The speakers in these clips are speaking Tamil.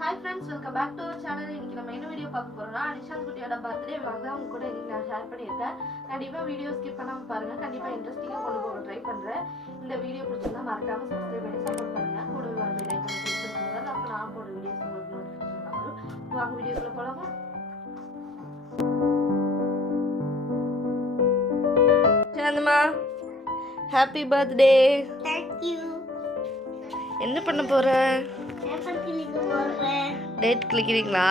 Hi friends welcome back to our channel இன்னைக்கு நம்ம என்ன வீடியோ பார்க்க போறோம்னா நிஷாந்த் குட்டியோட பர்த்டே vlog தான் உங்க கூட இன்னைக்கு நான் ஷேர் பண்ணியிருக்கேன். கண்டிப்பா வீடியோ ஸ்கிப் பண்ணாம பாருங்க. கண்டிப்பா இன்ட்ரெஸ்டிங்கா கொண்டு போக ட்ரை பண்றேன். இந்த வீடியோ பிடிச்சிருந்தா மறக்காம சப்ஸ்கிரைப் பண்ணி சப்போர்ட் பண்ணுங்க. கூடவே வர கிளிக் பண்ணுங்க. அப்ப நான் போடுற வீடியோஸ் உங்களுக்கு நோட்டிஃபிகேஷன் வரும். வாங்க வீடியோக்குள்ள போலாமா? சாந்தமா ஹாப்பி பர்த்டே you. என்ன பண்ண போற? டேட் கிளிக்கிறீங்களா?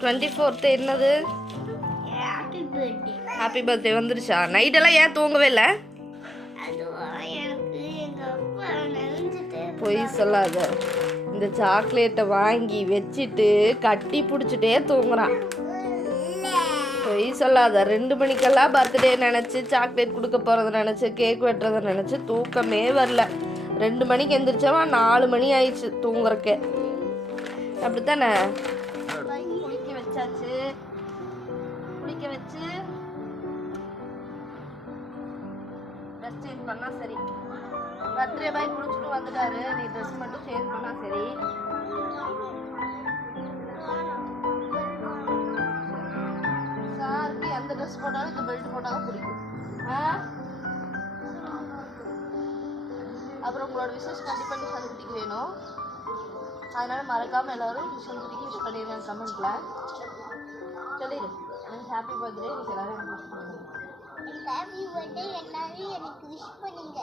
டுவெண்ட்டி ஃபோர்த்து என்னது? ஹாப்பி பர்த்டே வந்துருச்சா? நைட்டெல்லாம் ஏன் தூங்கவே இல்லை? பொய் சொல்லாத. இந்த சாக்லேட்டை வாங்கி வச்சுட்டு கட்டி பிடிச்சிட்டே தூங்குறான். பொய் சொல்லாத. ரெண்டு மணிக்கெல்லாம் பர்த்டே நினச்சி சாக்லேட் கொடுக்க போகிறத நினச்சி கேக் வெட்டுறத நினச்சி தூக்கமே வரல. ரெண்டு மணிக்கு எந்திரிச்சவன் நாலு மணி ஆயிடுச்சு தூங்குறக்கு. அப்படித்தானே? குளிக்க வச்சாச்சு. குளிக்க வச்சு ட்ரெஸ் சேஞ்ச் பண்ணால் சரி. பர்த்டே பாய் குளிச்சுட்டு வந்துட்டாரு. நீ ட்ரெஸ் மட்டும் சேஞ்ச் பண்ணா சரி. சாருக்கு எந்த ட்ரெஸ் போட்டாலும் இந்த பெல்ட் போட்டாலும் பிடிக்கும் ஆ? அப்புறம் உங்களோட விஷஸ் கண்டிப்பாக நிஷாந்த் குட்டிக்கு வேணும். அதனால மறக்காம எல்லாரும் நிஷாந்த் குட்டிக்கு விஷ் பண்ணிடுங்க கமெண்ட்ல சொல்லிடு எனக்கு ஹாப்பி பர்த்டே இன்னைக்கு எல்லாரும் எனக்கு விஷ் பண்ணுங்க. ஹாப்பி பர்த்டே எல்லாரும் எனக்கு விஷ் பண்ணுங்க.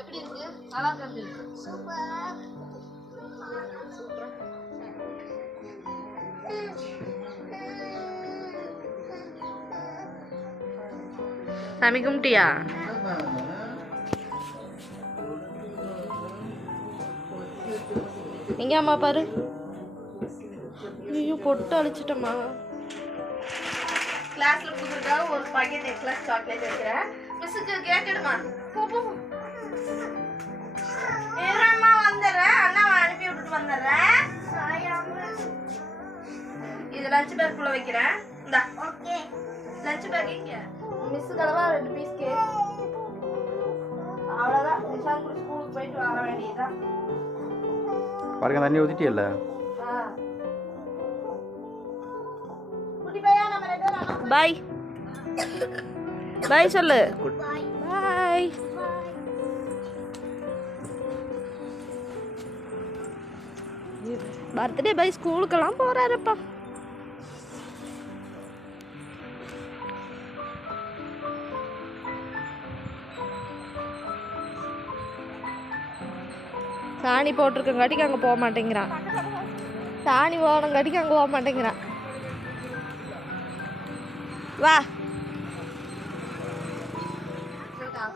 எப்படி இருக்கு? நல்லா இருக்கு. சூப்பர். சாமி கும்பிட்டியா? எங்க அம்மா பாரு. ஐயோ பொட்டு அழிச்சிட்டம்மா. கிளாஸ்ல கொடுத்துருக்கா ஒரு பாக்கெட் எக்ஸ்லாஸ் சாக்லேட் வைக்கிறேன். மிஸ்ஸுக்கு கேக் எடுமா? போ. இரும்மா வந்துடுறேன். அண்ணாவை அனுப்பி விட்டுட்டு வந்துடுறேன். இது லஞ்ச் பேக்குள்ள வைக்கிறேன். இந்தா. ஓகே லஞ்ச் பேக் இங்க மிஸ் கலவா ரெண்டு பீஸ் கேக் அவ்வளோதான் நிஷாந்த் கூட ஸ்கூலுக்கு போயிட்டு வர வேண்டியதுதான். பாருங்க தண்ணி குட்டி பையா பாய் சொல்லு. பாய் பாய் பர்த்டே பாய் ஸ்கூலுக்கெல்லாம் போறாருப்பா. சாணி போட்டிருக்கங்காட்டிக்கு அங்கே போக மாட்டேங்கிறான். சாணி போனங்காட்டிக்கு அங்கே போக மாட்டேங்கிறான். வா.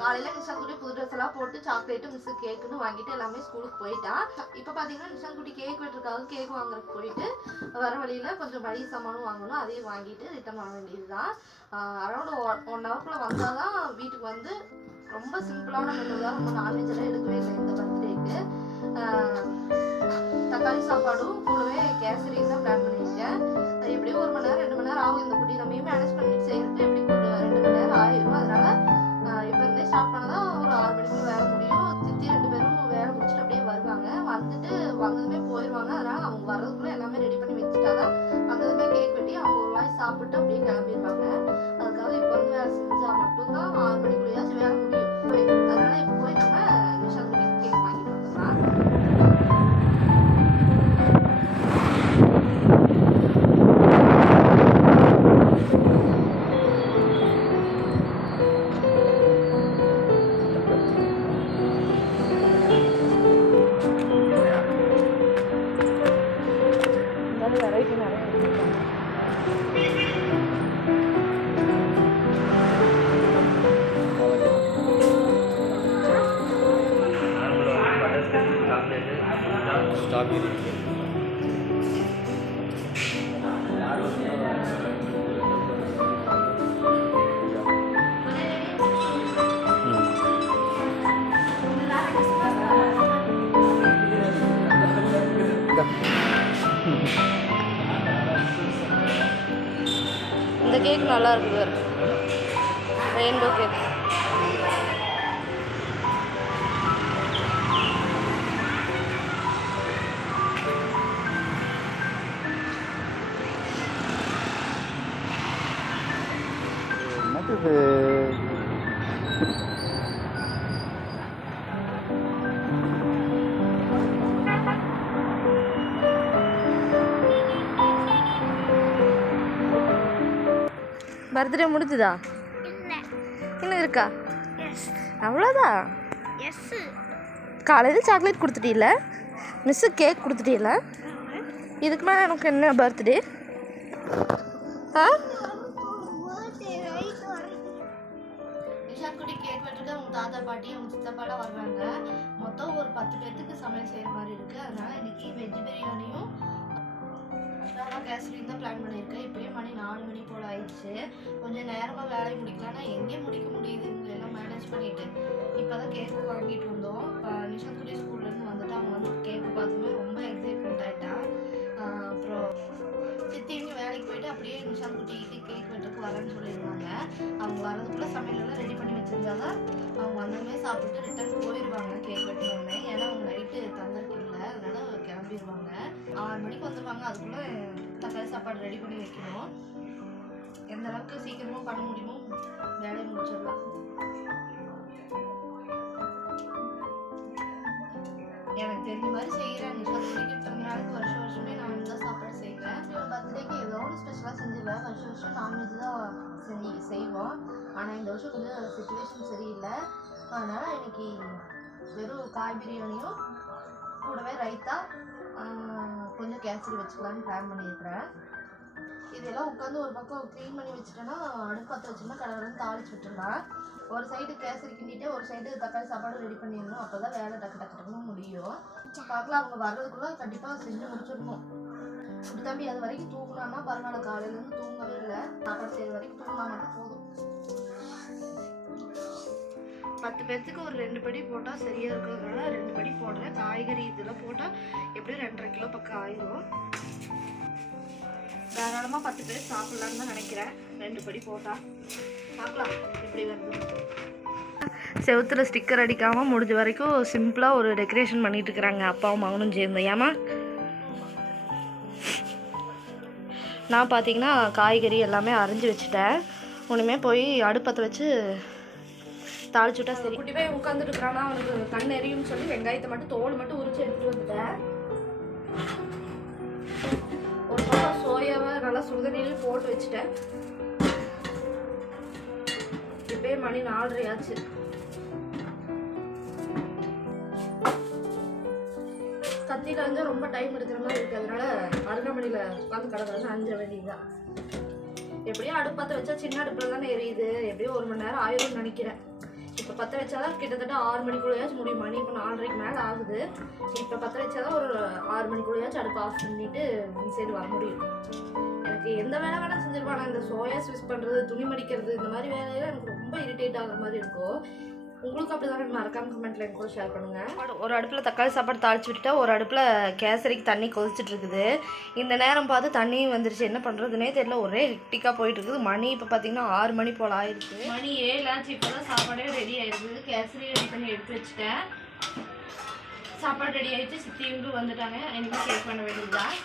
காலையில் நிஷாங்குட்டி புது ட்ரெஸ் எல்லாம் போட்டு சாக்லேட்டு மிஸ் கேக்குன்னு வாங்கிட்டு எல்லாமே ஸ்கூலுக்கு போயிட்டான் இப்போ பார்த்தீங்கன்னா நிஷாங்குட்டி கேக் வெட்டுறதுக்காக கேக் வாங்குறதுக்கு போயிட்டு வர வழியில் கொஞ்சம் மளிகை சாமானும் வாங்கணும் அதையும் வாங்கிட்டு ரிட்டர்ன் பண்ண வேண்டியது தான் அரௌண்ட் ஒன் ஹவர்க்குள்ளே வந்தால் தான் வீட்டுக்கு வந்து ரொம்ப சிம்பிளான மெனு தான் ரொம்ப நான்வெஜ் எல்லாம் எடுக்கவே இல்லை. இந்த பர்த்டேக்கு தக்காளி சாப்பாடும் கூடவே கேசரியும் தான் பிளான் பண்ணியிருக்கேன். அது எப்படியும் ஒரு மணி நேரம் ரெண்டு மணி நேரம் ஆகும் இந்த குட்டி நம்ம மேனேஜ் பண்ணிட்டு செய்யறதுக்கு எப்படி கூட ரெண்டு மணி நேரம் ஆயிரும். அதனால இப்போ இருந்தே ஸ்டார்ட் பண்ணதான் ஒரு ஆறு மணிக்கு வேலை முடியும். சித்தி ரெண்டு பேரும் வேலை முடிச்சுட்டு அப்படியே வருவாங்க. வந்துட்டு வந்ததுமே போயிடுவாங்க அதனால அவங்க வர்றதுக்குள்ள எல்லாமே ரெடி பண்ணி வச்சுட்டாங்க வந்ததுமே கேக் வெட்டி அவங்க ஒரு வாய் சாப்பிட்டு அப்படியே கிளம்பிடுவாங்க இந்த ரெயின்போ கேக் பர்த்டே முடிஞ்சுதா? இன்னும் இருக்கா? அவ்வளோதான் எஸ் காலையில் சாக்லேட் கொடுத்துட்டீல்ல? மிஸ்ஸு கேக் கொடுத்துட்டீல்ல? இதுக்கு மேலே எனக்கு என்ன பர்த்டே ஆ? நிஷா குட்டி கேக் வெட்டுறது அவங்க தாத்தா பாட்டி அவங்க சித்தப்பாலாம் வர்றாங்க மொத்தம் ஒரு பத்து பேர்த்துக்கு சமையல் செய்கிற மாதிரி இருக்குது அதனால இன்னைக்கு வெஜ் பிரியாணியும் நான் கேசரியும் தான் பிளான் பண்ணியிருக்கேன். இப்போயே மணி நாலு மணி போல் ஆயிடுச்சு. கொஞ்சம் நேரமாக வேலையை முடிக்கலாம்னா எங்கேயும் முடிக்க முடியுது. எல்லாம் மேனேஜ் பண்ணிவிட்டு இப்போ தான் கேக்கு வாங்கிட்டு வந்தோம். இப்போ நிஷா ஸ்கூல்லேருந்து வந்துட்டு அவங்க வந்து கேக்கு பார்த்துமே ரொம்ப எக்ஸைட்மெண்ட் ஆகிட்டான் அப்புறம் சித்திங்க வேலைக்கு போயிட்டு அப்படியே நிஷாந்த் குட்டிக்கு கேக் வெட்டுறதுக்கு வரேன்னு சொல்லியிருந்தாங்க. அவங்க வரதுக்குள்ளே சமையலெல்லாம் ரெடி பண்ணி வச்சுருந்தாதான் அவங்க வந்தோடனே சாப்பிட்டு ரிட்டர்ன் போயிடுவாங்க கேக் வெட்டினோடனே ஏன்னா அவங்க நைட்டு தங்க கிளம்பிடுவாங்க ஆறு மணிக்கு வந்துடுவாங்க அதுக்குள்ளே தக்காளி சாப்பாடு ரெடி பண்ணி வைக்கணும். எந்த அளவுக்கு சீக்கிரமாக பண்ண முடியுமோ வேலையை முடிச்சிடலாம். எனக்கு தெரிஞ்ச மாதிரி செய்கிறேன் நிஷா குட்டிக்கு நாளுக்கு வருஷம் வருஷமே நான் தான் சாப்பாடு செய்வேன். பர்த்டேக்கு ஏதோ ஒன்று ஸ்பெஷலாக செஞ்சிருவேன். வருஷம் வருஷம் நான்வெஜ் தான் செஞ்சு செய்வோம். ஆனால் இந்த வருஷம் கொஞ்சம் சுச்சுவேஷன் சரியில்லை. அதனால் இன்னைக்கு வெறும் காய் பிரியாணியும் கூடவே ரைத்தா கொஞ்சம் கேசரி வச்சுக்கலான்னு பிளான் பண்ணியிருக்கிறேன். இதெல்லாம் உட்காந்து ஒரு பக்கம் க்ளீன் பண்ணி வச்சுட்டோன்னா அடுப்பு பற்ற வச்சோம்னா கடவுள்னு தாளிச்சு விட்டுடலாம். ஒரு சைடு கேசரி கிண்டிட்டு ஒரு சைடு தக்காளி சாப்பாடு ரெடி பண்ணிடணும். அப்போ தான் வேலை டக்கு டக்கு டக்குன்னு முடியும். பார்க்கலாம் அவங்க வர்றதுக்குள்ளே கண்டிப்பாக செஞ்சு முடிச்சிடணும். இப்படி தம்பி அது வரைக்கும் தூங்கினான்னா பரவாயில்ல காலையிலேருந்து தூங்கவே இல்லை. சாப்பாடு செய்கிற வரைக்கும் தூங்கினா மட்டும் போதும். பத்து பேர்த்துக்கு ஒரு ரெண்டு படி போட்டால் சரியாக இருக்கிறதுனால ரெண்டு படி போடுறேன். காய்கறி இதெல்லாம் போட்டால் எப்படியும் ரெண்டரை கிலோ பக்கம் ஆயிரும். தாராளமாக பத்து பேர் சாப்பிட்லான்னு தான் நினைக்கிறேன். ரெண்டு படி போட்டால் பார்க்கலாம் எப்படி வருது. செவுத்துல ஸ்டிக்கர் அடிக்காமல் முடிஞ்ச வரைக்கும் சிம்பிளாக ஒரு டெக்கரேஷன் பண்ணிகிட்டு இருக்கிறாங்க. அப்பாவும் மகனும் சேர்ந்து. ஏமா நான் பார்த்தீங்கன்னா காய்கறி எல்லாமே அரிஞ்சு வச்சுட்டேன். ஒன்றுமே போய் அடுப்பத்தை வச்சு தாளிச்சு விட்டா சரி. குட்டி போய் உட்காந்துட்டு இருக்கிறானா அவனுக்கு கண் எரியும்னு சொல்லி வெங்காயத்தை மட்டும் தோல் மட்டும் உரிச்சு எடுத்துட்டு வந்துட்டேன். ஒரு பக்கம் சோயாவை நல்லா சுடுதண்ணியில் போட்டு வச்சுட்டேன். இப்பயே மணி நாலரை ஆச்சு கத்தியில் வந்து ரொம்ப டைம் எடுக்கிற மாதிரி இருக்கு. அதனால அருகாமணியில் உட்காந்து கிடக்குறது அஞ்சரை வேண்டியதுதான். எப்படியும் அடுப்பு பற்ற வச்சா சின்ன அடுப்பில் தானே எரியுது. எப்படியும் ஒரு மணி நேரம் ஆயிரும்னு நினைக்கிறேன். இப்போ பற்ற வச்சாதான் கிட்டத்தட்ட ஆறு மணிக்குள்ளேயாச்சும் முடியும். மணி இப்போ நாலரைக்கு மேலே ஆகுது. இப்போ பற்ற வச்சாதான் ஒரு ஆறு மணிக்குள்ளேயாச்சும் அடுப்பு ஆஃப் பண்ணிட்டு சைடு வர முடியும். எனக்கு எந்த வேலை வேணால் செஞ்சிருப்பாங்க இந்த சோயா ஸ்விஸ் பண்ணுறது துணி மடிக்கிறது இந்த மாதிரி வேலையெல்லாம் எனக்கு ரொம்ப இரிட்டேட் ஆகுற மாதிரி இருக்கும். உங்களுக்கு அப்படி தான் மறக்காம கமெண்ட்ல எனக்கு கூட ஷேர் பண்ணுங்க. ஒரு அடுப்பில் தக்காளி சாப்பாடு தாளிச்சு விட்டுட்டா ஒரு அடுப்பில் கேசரிக்கு தண்ணி கொதிச்சிட்டு இருக்குது. இந்த நேரம் பார்த்து தண்ணியும் வந்துருச்சு. என்ன பண்ணுறதுனே தெரியல. ஒரே ஹிக்டிக்காக போயிட்டு இருக்குது மணி இப்போ பார்த்தீங்கன்னா ஆறு மணி போல் ஆயிருக்கு. மணி ஏழு ஆச்சு. இப்போ தான் சாப்பாடே ரெடி ஆயிருக்குது. கேசரி ரெடி பண்ணி எடுத்து வச்சுட்டேன். சாப்பாடு ரெடி ஆயிடுச்சு. சித்தி வந்துட்டாங்க. இனிமேல் கேக் பண்ண வேண்டியதுதான்.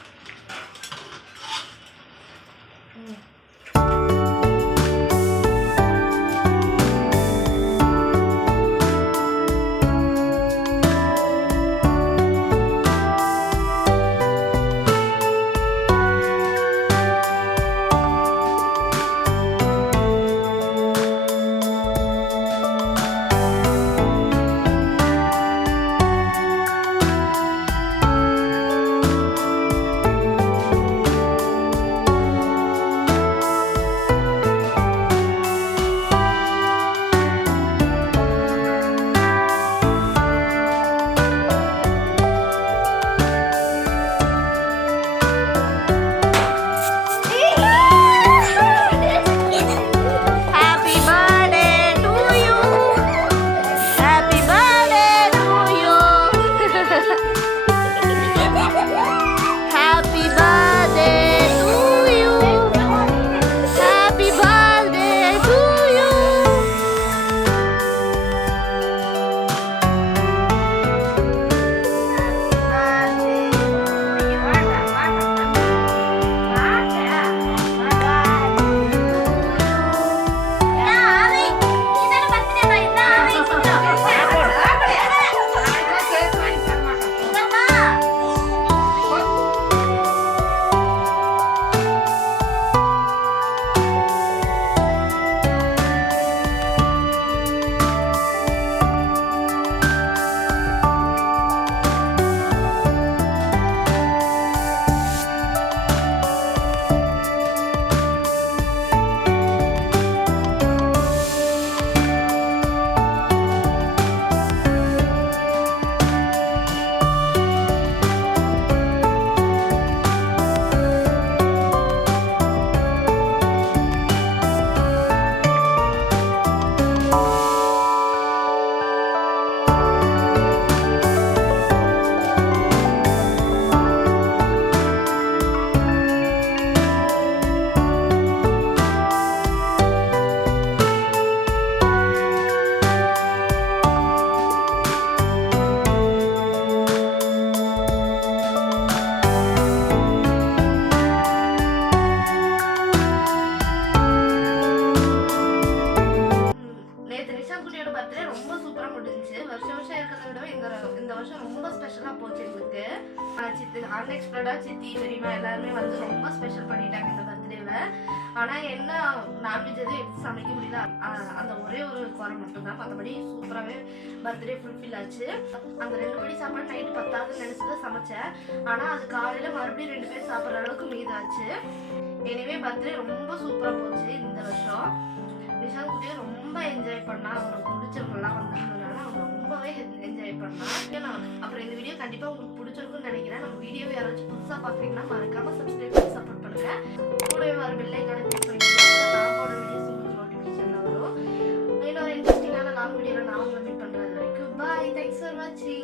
இந்த வருஷம் ரொம்ப ஸ்பெஷலாக போச்சு எங்களுக்கு. சித்து சித்தி அன்எக்ஸ்பெக்டடாக சித்தி பெரியமா எல்லாருமே வந்து ரொம்ப ஸ்பெஷல் பண்ணிட்டாங்க இந்த பர்த்டேவை ஆனால் என்ன நான்வெஜ் எதுவும் சமைக்க முடியல. அந்த ஒரே ஒரு குறை மட்டும்தான். மற்றபடி சூப்பராகவே பர்த்டே ஃபுல்ஃபில் ஆச்சு. அந்த ரெண்டு மணி சாப்பாடு நைட்டு பத்தாவது நினச்சி தான் சமைச்சேன். ஆனால் அது காலையில் மறுபடியும் ரெண்டு பேர் சாப்பிட்ற அளவுக்கு மீதாச்சு. எனவே பர்த்டே ரொம்ப சூப்பராக என்ஜாய் பண்ணா அவனுக்கு பிடிச்சவங்கலாம் வந்திருந்ததுனால அவன் ரொம்பவே என்ஜாய் பண்ணான் நான் அப்புறம் இந்த வீடியோ கண்டிப்பாக உங்களுக்கு பிடிச்சிருக்கும்னு நினைக்கிறேன். நம்ம வீடியோ யாராச்சும் புதுசாக பார்க்குறீங்கன்னா மறக்காம சப்ஸ்கிரைப் பண்ணி சப்போர்ட் பண்ணுங்க. கூடவே வர பெல்லைக்கான கிளிக் பண்ணிக்கலாம் நான் போட வீடியோஸ் உங்களுக்கு வரும். இன்னொரு இன்ட்ரெஸ்டிங்கான லாங் வீடியோவில் நான் உங்களை மீட் பண்ணுறது வரைக்கும். பாய் தேங்க்ஸ் ஃபார் வாட்சிங்